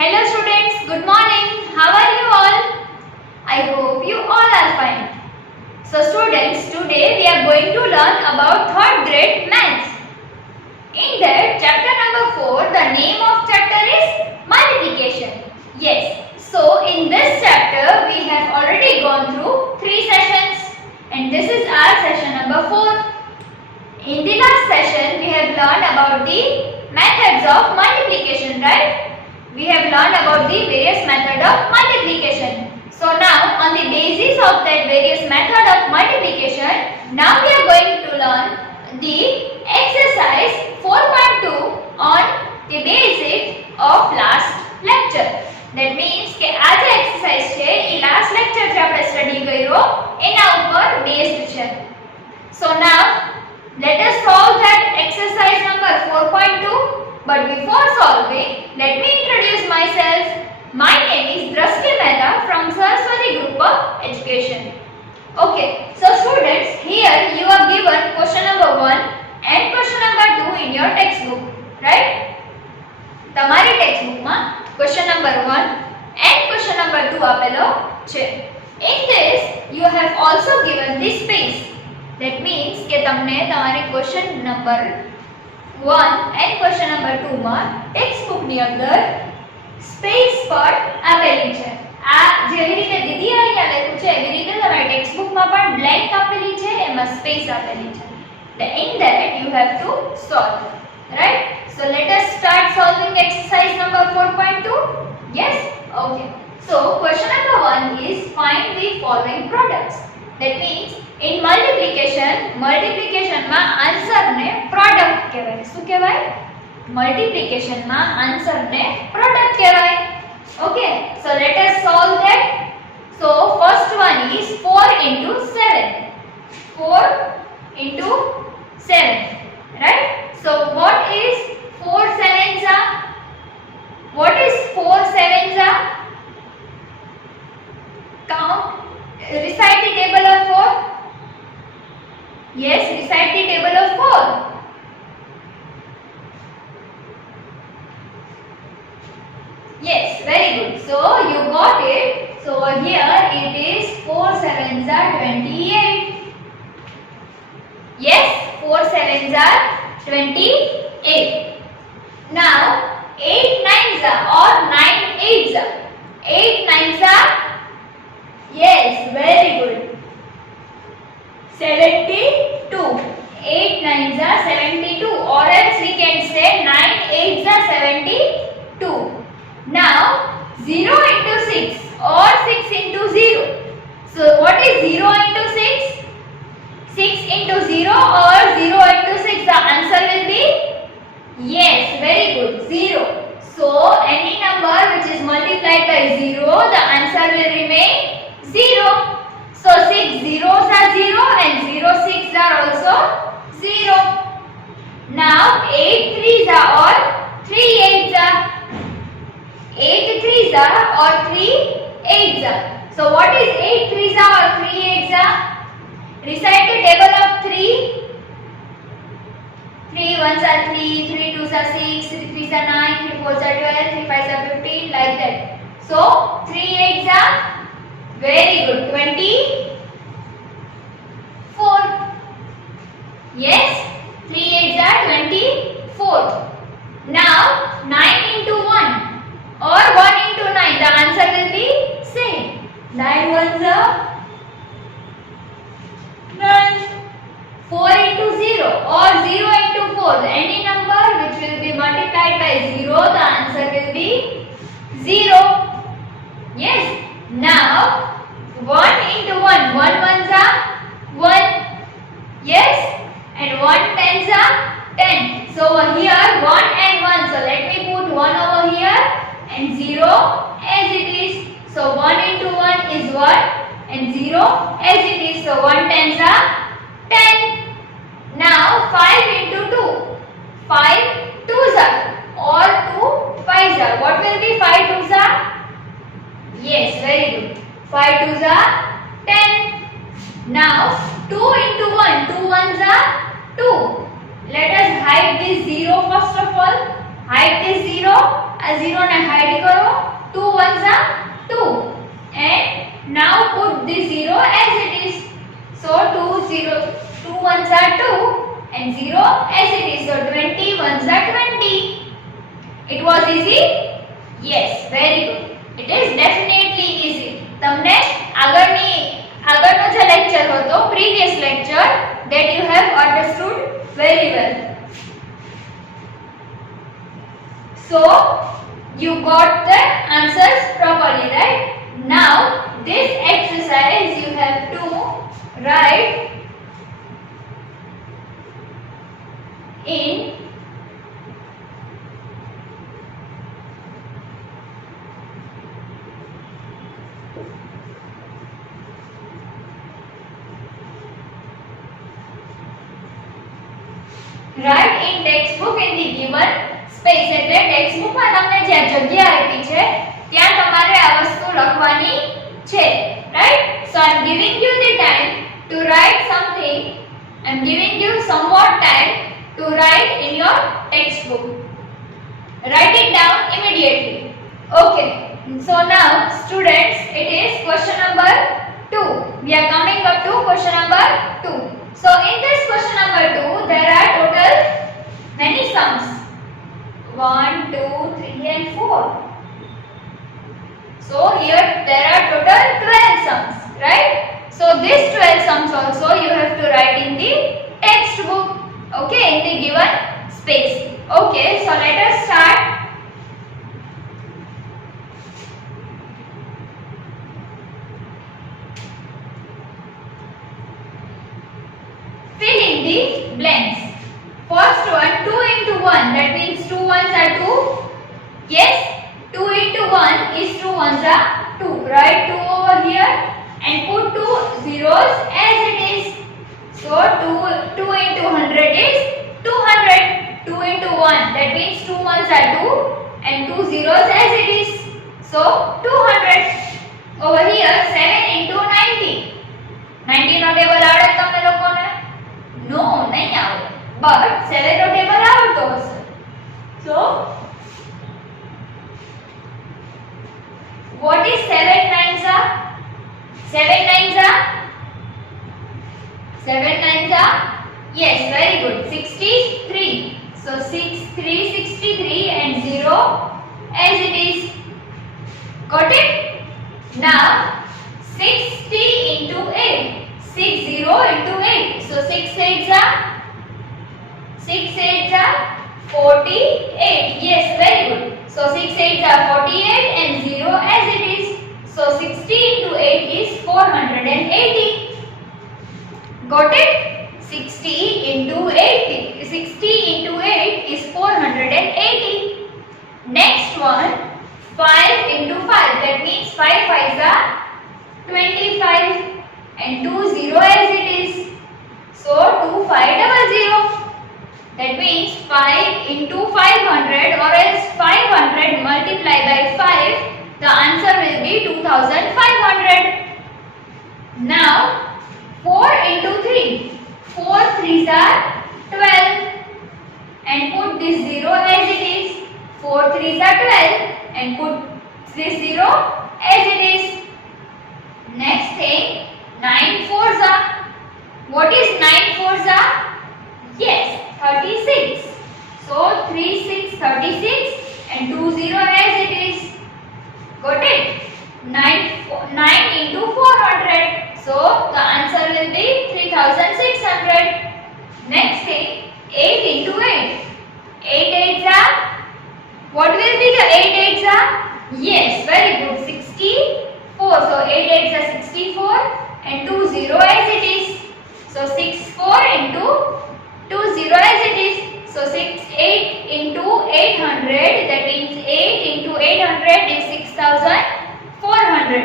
Hello students, good morning. How are you all? I hope you all are fine. So students, today we are going to learn about third grade maths. In that chapter number 4, the name of chapter is multiplication. Yes, so in this chapter we have already gone through 3 sessions and this is our session number 4. In the last session we have learned about the methods of multiplication, right? We have learned about the various method of multiplication. So now on the basis of that various method of multiplication, now we are going to learn the exercise 4.2 on the basic of last lecture. That means કે આ જે exercise છે એ last lecture જે આપણે study કર્યો એના ઉપર based છે. So now let us solve that exercise number 4.2. But before solving, let me introduce myself. My name is Drashti Mehta from Saraswati Group of Education. Okay, so students, here you are given question number 1 and question number 2 in your textbook, right? તમારી textbook માં question number 1 and question number 2 આપેલો છે. In this, you have also given this space. That means કે તમને તમારી question number 1 and question number 2 માં text ની અંદર સ્પેસ પર આપેલી છે. આ જેવી રીતે દીદી અહીંયા લખ્યું છે એવી રીતે તમારી ટેક્સ્ટ બુક માં પણ બ્લેન્ક આપેલી છે, એમાં સ્પેસ આપેલી છે. In that you have to solve, right? So let us start solving exercise number 4.2. Yes, okay. So question number 1 is find the following products. That means in multiplication માં answer ને product કહેવાય. શું કહેવાય? Multiplication માં answer ને product કહેવાય. Okay, so let us solve that. So first one is 4 into 7. 4 into 7, right? So what is 4 sevens are? What is 4 sevens are? Count, recite the table of 4. Yes, recite the table of 4. Yes, very good. So you got it. So here it is 4 sevens are 28. Yes, 4 sevens are 28. Now 8 nines are or 9 eights are. 8 nines are. Yes, very good. 72. 8 nines are 72, or else we can say 9 eights are 72. Now 0 into 6 or 6 into 0. So what is 0 into 6? 6 into 0 or 0 into 6? The answer will be, yes, very good, 0. So any number which is multiplied by 0, the answer will remain 0. So 6 zeros are 0 and 0 6 are also 0. Now 8 threes are or 3 eights are. 8 threes are or 3 eights are. So what is 8 threes are or 3 eights are? Recite the table of 3. 3 ones are 3, 3 twos are 6, 3 threes are 9, 3 fours are 12, 3 fives are 15, like that. So 3 eights are, very good, 24. Yes, 3 eights are 24. Now 9 into 1 or 1 into 9, the answer will be same. 9 ones are 9. 4 into 0 or 0 into 4, any number which will be multiplied by 0, the answer will be 0. Yes. Now 1 into 1, 1 ones are 1. Yes. And 1 tens are 10. So here 1 and 1. So let me put 1 over here and 0 as it is. So 1 into 1 is 1 and 0 as it is. So 1 tens are 10. Now 5 into 2. 5 twos are or 2 fives are. What will be 5 twos are? Yes, very good. 5 twos are 10. Now 2 into 1. 2 ones are 2. Let us hide this 0 first of all. Hide this 0. આ 0 ને hide કરો. 2 ones are 2 and now put this 0 as it is. So 2 ones are 2 and 0 as it is. So 20 ones are 20. It was easy? Yes, very good. It is definitely easy. તમને આગળનો જે lecture હતો, previous lecture, that you have understood very well. So you got the answers properly, right? Now this exercise you have to write in textbook in the given space. એટલે textbook માં તમને જે જગ્યા આપી છે ત્યાં તમારે આ વસ્તુ લખવાની છે, right? So I am giving you the time to write something. I am giving you some more time to write in your textbook. Write it down immediately. Okay, so now students, it is question number 2. We are coming up to question number 2. So in this question number 2 there are total many sums. 1, 2, 3 and 4. So here there are total 12 sums, right? So these 12 sums also you have to write in the textbook, okay, in the given space. Okay, so let us start. Fill in the blanks. First one, 2 into 1, that means 2 ones are 2. Yes, 2 into 1 is 2 ones are 2. Write 2 over here and put 2 zeros as it is. So 2 into 100 is 200. 2 into 1, that means 2 ones are 2 and 2 zeros as it is. So 200. Over here 7 into 90. 90 no table આવડે તમને લોકોને? No, નહીં આવડે. But 7 no table આવડતો હશે. So what is 7 nines are? 7 nines are? 7 nines are? Yes, very good. 63. So 63 and 0 as it is. Got it? Now 60 into 8. 60 into 8. So 6 8s are 48. Yes, very good. So 6 8s are 48 and 0 as it is. So 60 into 8 is 480. Got it? 60 into 8 is 480. Next one, 5 into 5. That means 5 5s are 25 and 2 0 as it is. So 2500. That means 5 into 500 or else 500 multiplied by 5. The answer will be 2500. Now 4 into 3. 4 3s are 12 and put this 0 as it is. 4 3s are 12 and put this 0 as it is. Next thing, 9 4s are. What is 9 4s are? Yes, 36. So 3 6 36 and 2 0 as it is. Got it? 9 into 400. So the answer will be 3600. Next thing, 8 into 8. 8 8s are? What will be the 8 8s are? Yes, very good. 64. So 8 8s are 64 and 2 0 as it is. So 64 into 2 0 as it is. So 8 into 800, that means 8 into 800 is 6400.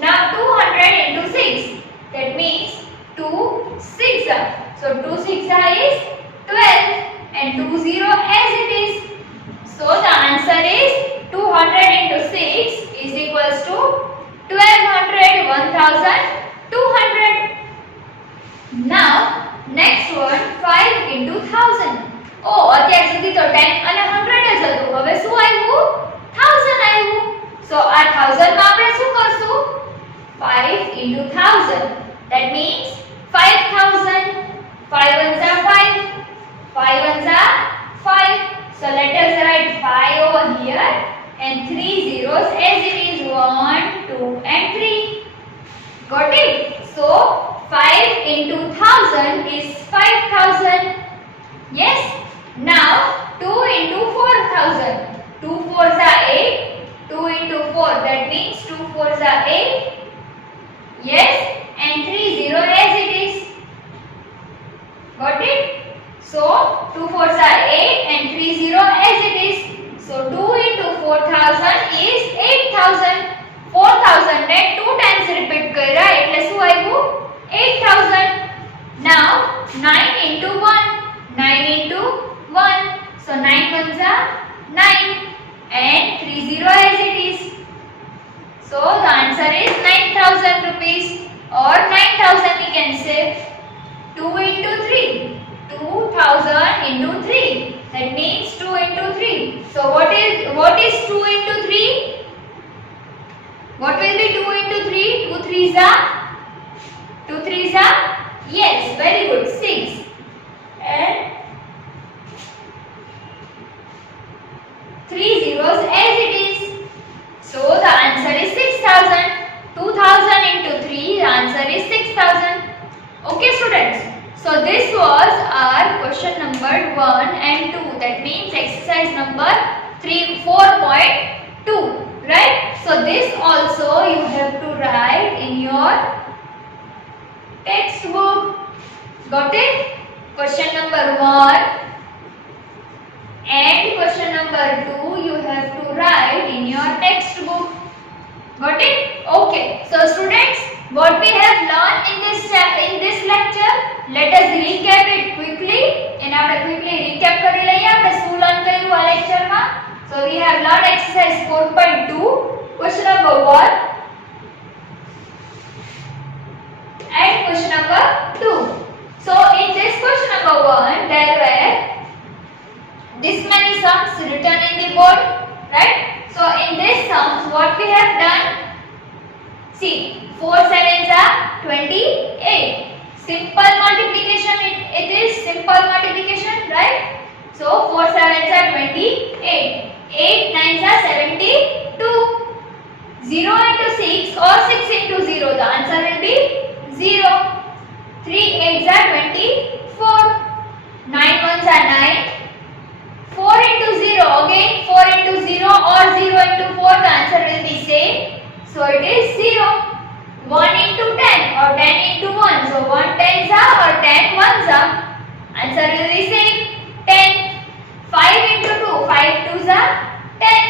Now 200 into 6, that means 2 6 are. So 2 6 are is 12 and 2 0 as it is. So the answer is 200 into 6 is equals to 1200, 1200. Now next one, 5 into 1000. ઓ અત્યાર સુધી તો 10 અને 100 જ હતું. હવે શું આવ્યું? 1000 આવ્યું. સો આ 1000 માં આપણે શું કરશું? 5 into 1000. That means 5000. 5 ones are 5. 5 ones are 5. So let us write 5 over here and 3 zeros as it is. 1, 2 and 3. Got it? So 5 into 1000 is 5000. Yes? Now 2 into 4000. 2 fours are 8. 2 into 4, that means 2 fours are 8. Yes? And 3 0 as it is. Got it? So 2 fours are 8 and 3 0 as it is. So 2 into 4000 is 8000. 4000 ને 2 times repeat કર્યા એટલે શું આવ્યું? 8000. Now 9 into 1. 9 into 1. So 9 ones are 9 and 3 0 as it is. So the answer is 9000 rupees, or 9000 we can say. 2 into 3. 2000 into 3. That means 2 into 3. So what is 2 into 3? What will be 2 into 3? 2 threes are? 2 threes are? Yes, very good. 6. And 3 zeros as it is. So the answer is 6000. 2000 into 3, the answer is 6000. Okay students. So this was our question number 1 and 2. That means exercise number 4.2. Right? So this also you have to write in your textbook. Got it? Question number 1 and question number 2 you have to write in your textbook. Got it? Okay. So students, what we have learned in this lecture, let us recap it quickly. And આપણે quickly recap કરી લઈએ આપણે શું learn કર્યું આ lecture માં. So we have learned exercise 4.2, question number 1 and question number 2. So in this question number 1 there were this many sums written in the board, right? So in this sums what we have done, see 4 sevens are 28. Simple multiplication, it is simple multiplication, right? So 4 sevens are 28. 8 nines are 72. 0 into 6 or 6 into 0, the answer will be 0. 3 8s are 24. 9 ones are 9. 4 into 0, again 4 into 0 or 0 into 4, the answer will be same. So it is 0. 1 into 10 or 10 into 1. So 1 tens are or 10 ones are. Answer will be same. 10. 5 into 2. 5 twos are 10.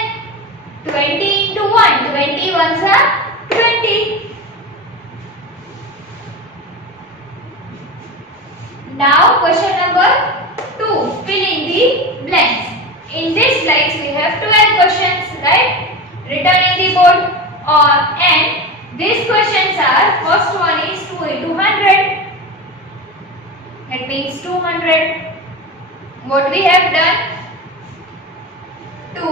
20 into 1. 20 ones are 20. Now question number 2. Fill in the blanks. In this blanks we have 12 questions, right? Written in the board. And these questions are, first one is 2 into 100. That means 200. What we have done? 2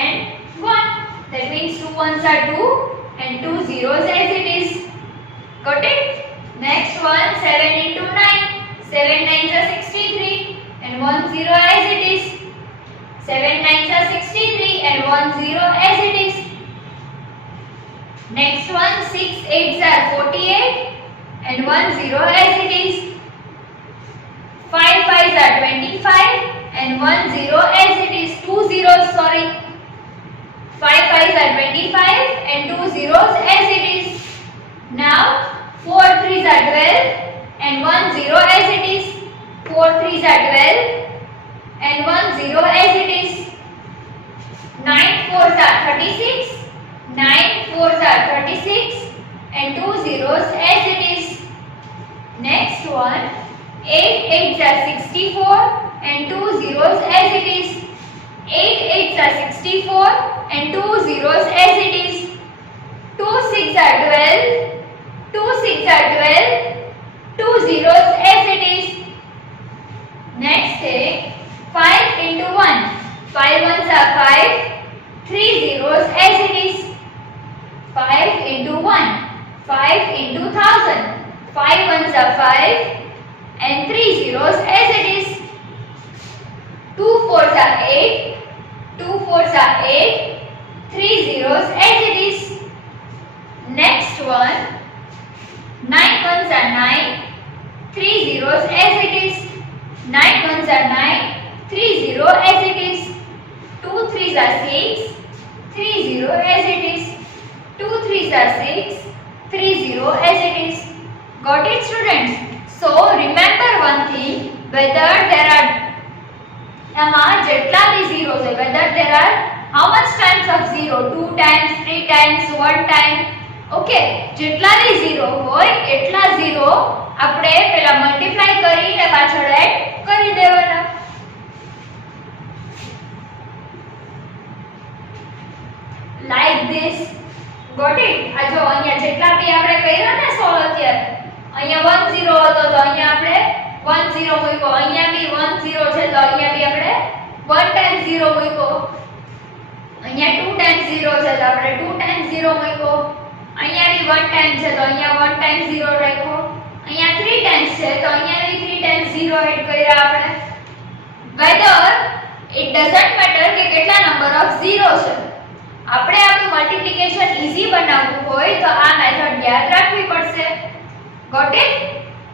and 1. That means 2 ones are 2 and 2 zeros as it is. Got it? Next one, 7 into 9. 7 nines are 63 and 1 0 as it is. 7 nines are 63 and 1 0 as it is. Next one, 6 8s are 48 and 1 0 as it is. 5 5s are 25 and 1 0 as it is. 2 zeros, sorry. 5 5s are 25 and 2 zeros as it is. Now 4 3s are 12 and 1 0 as it is. 4 3s are 12 and 1 0 as it is. 9 4s are 36. 9 4s are 36 and 2 zeros as it is. Next one, 8 8s are 64 and 2 zeros as it is. 8 8s are 64 and 2 zeros as it is. 2 6 are 12. 2 6 are 12. 2 zeros as it is. Next, 5 ones are 5, 3 zeros as it is. 5 into 1, 5 into 1000. 5 ones are 5 and 3 zeros as it is. 2 fours are 8, 2 fours are 8, 3 zeros as it is. Next one, 9 ones are 9, 3 zeros as it is. 9 ones are 9, 3 0 as it is. 2 threes are 6, 3 0 as it is. 2 threes are 6, 3 0 as it is. Got it, students? So remember one thing, whether there are જેટલા બી zeros છે, whether there are how much times of zero, 2 times, 3 times, 1 time. Okay, જેટલા બી zero હોય એટલા zero આપણે પેલા multiply કરીને પાછળ add કરી દેવાના. Like this. Got it? આ જો અહીંયા જેટલા બી આપણે કર્યા ને સોલ્વ અત્યારે, અહીંયા 1 0 હતો તો અહીંયા આપણે 1 0 મૂક્યો, અહીંયા બી 1 0 છે તો અહીંયા બી આપણે 1 times 0 મૂક્યો, અહીંયા 2 times 0 છે તો આપણે 2 times 0 મૂક્યો, અહીંયા બી 1 time છે તો અહીંયા 1 times 0 રાખ્યો, અહીંયા 3 times છે તો અહીંયા બી 3 times 0 એડ કર્યા આપણે. Whether it doesn't matter કે કેટલા નંબર ઓફ 0 છે, આપણે આપણું મલ્ટીપ્લિકેશન ઈઝી બનાવવું હોય તો આ મેથડ યાદ રાખવી પડશે. Got it?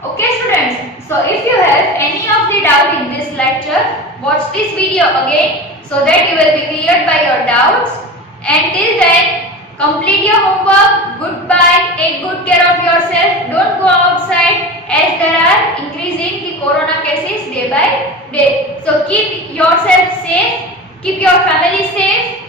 Okay students, so if you have any of the doubt in this lecture, watch this video again so that you will be cleared by your doubts. And till then, complete your homework. Goodbye. Take good care of yourself. Don't go outside as there are increasing the corona cases day by day. So keep yourself safe. Keep your family safe.